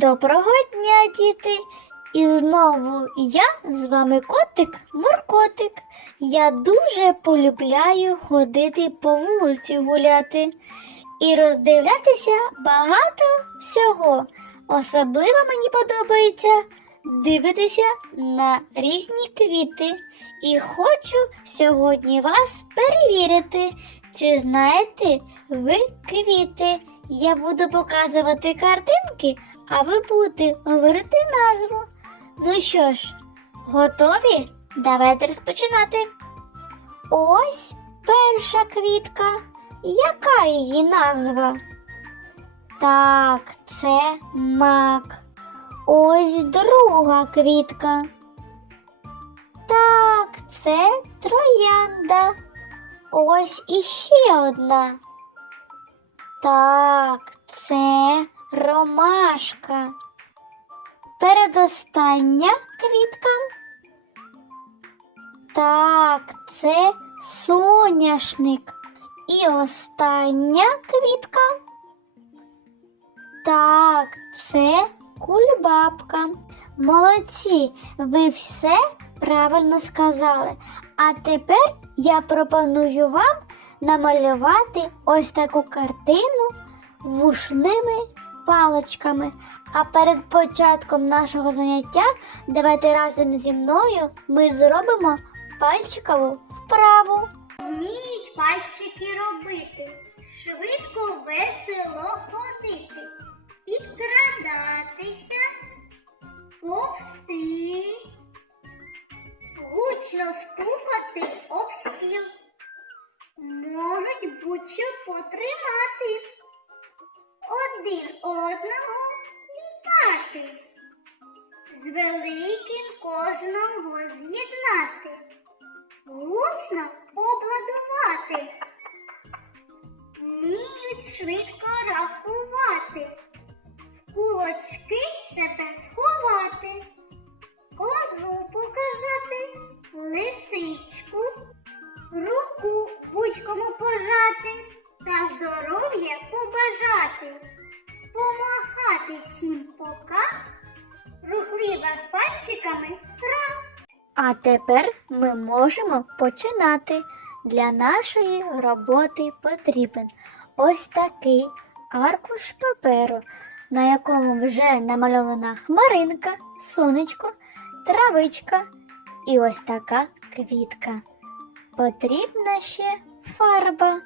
Доброго дня, діти! І знову я з вами котик Муркотик. Я дуже полюбляю ходити по вулиці гуляти і роздивлятися багато всього. Особливо мені подобається дивитися на різні квіти. І хочу сьогодні вас перевірити, чи знаєте ви квіти. Я буду показувати картинки, а ви будете говорити назву. Ну що ж, готові? Давайте розпочинати. Ось перша квітка. Яка її назва? Так, це мак. Ось друга квітка. Так, це троянда. Ось іще одна. Так, це ромашка. Передостання квітка. Так, це соняшник. І остання квітка. Так, це кульбабка. Молодці, ви все правильно сказали. А тепер я пропоную вам намалювати ось таку картину вушними палочками. А перед початком нашого заняття давайте разом зі мною ми зробимо пальчикову вправу. Вміють пальчики робити, швидко весело ходити, підкрадатися, повсти, гучно стукати об стіл, можуть будь-що потримати, один одного вітати, з великим пока, рухлива з пальчиками тра. А тепер ми можемо починати. Для нашої роботи потрібен ось такий аркуш паперу, на якому вже намальована хмаринка, сонечко, травичка і ось така квітка. Потрібна ще фарба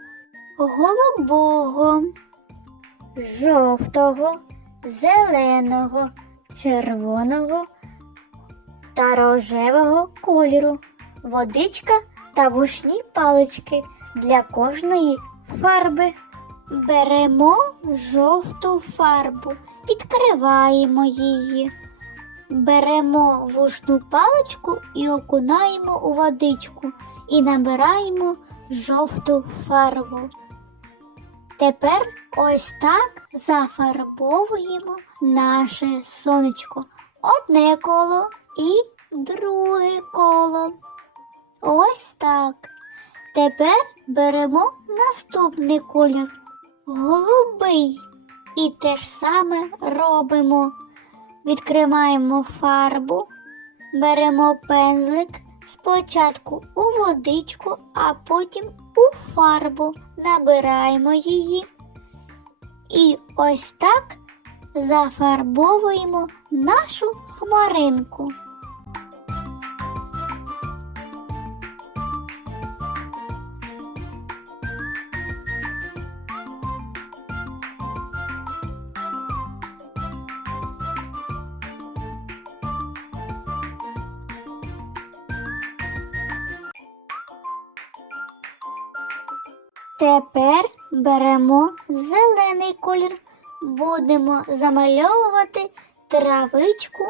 голубого, жовтого, зеленого, червоного та рожевого кольору, водичка та вушні палички для кожної фарби. Беремо жовту фарбу, відкриваємо її. Беремо вушну паличку і окунаємо у водичку і набираємо жовту фарбу. Тепер ось так зафарбовуємо наше сонечко. Одне коло і друге коло. Ось так. Тепер беремо наступний колір голубий. І те ж саме робимо. Відкриваємо фарбу, беремо пензлик спочатку у водичку, а потім у фарбу набираємо її. І ось так зафарбовуємо нашу хмаринку. Тепер беремо зелений колір, будемо замальовувати травичку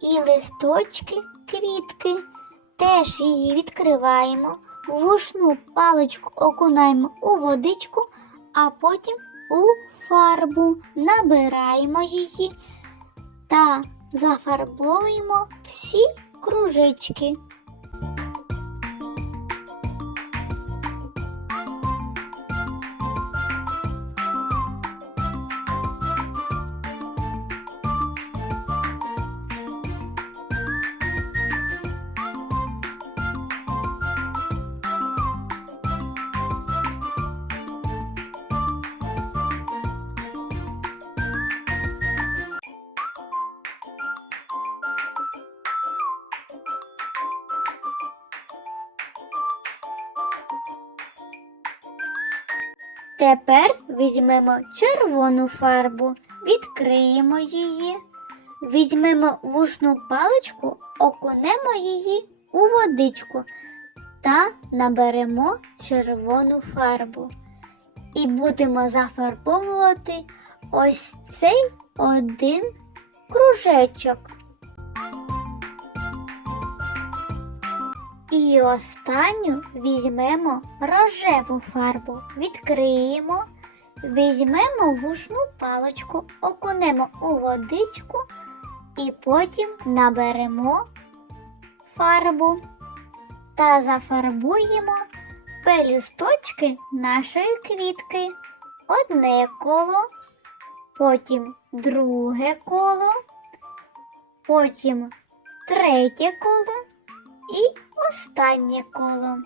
і листочки квітки. Теж її відкриваємо, вушну паличку окунаємо у водичку, а потім у фарбу набираємо її та зафарбовуємо всі кружечки. Тепер візьмемо червону фарбу, відкриємо її, візьмемо вушну паличку, окунемо її у водичку та наберемо червону фарбу. І будемо зафарбовувати ось цей один кружечок. І останню візьмемо рожеву фарбу, відкриємо, візьмемо вушну паличку, окунемо у водичку і потім наберемо фарбу та зафарбуємо пелюсточки нашої квітки. Одне коло, потім друге коло, потім третє коло і останнє коло.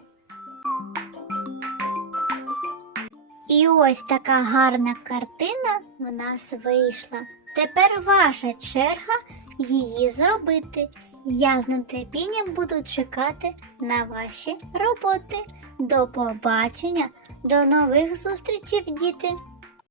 І ось така гарна картина в нас вийшла. Тепер ваша черга її зробити. Я з нетерпінням буду чекати на ваші роботи. До побачення, до нових зустрічей, діти!